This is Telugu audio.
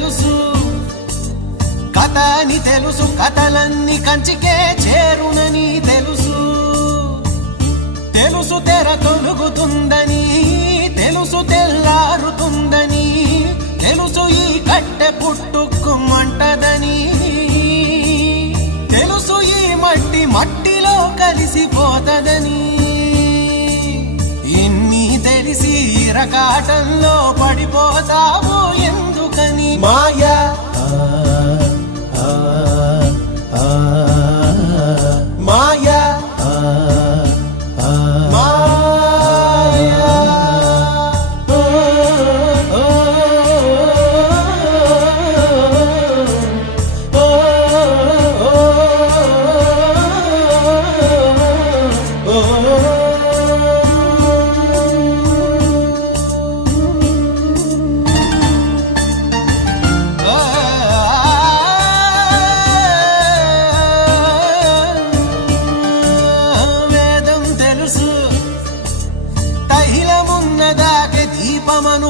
తెలుసు, కథ అని తెలుసు, కథలన్నీ కంచికే చేరునని తెలుసు. తెలుసు తెర తొలుగుతుందని, తెలుసు తెల్లారుతుందని, తెలుసు ఈ కట్టె పుట్టుకుమంటదని, తెలుసు ఈ మట్టి మట్టిలో కలిసిపోతదని. ఇన్ని తెలిసి ఇరకాటంలో పడిపోతావు ఎందుకని? మాయా మాయా దీపమను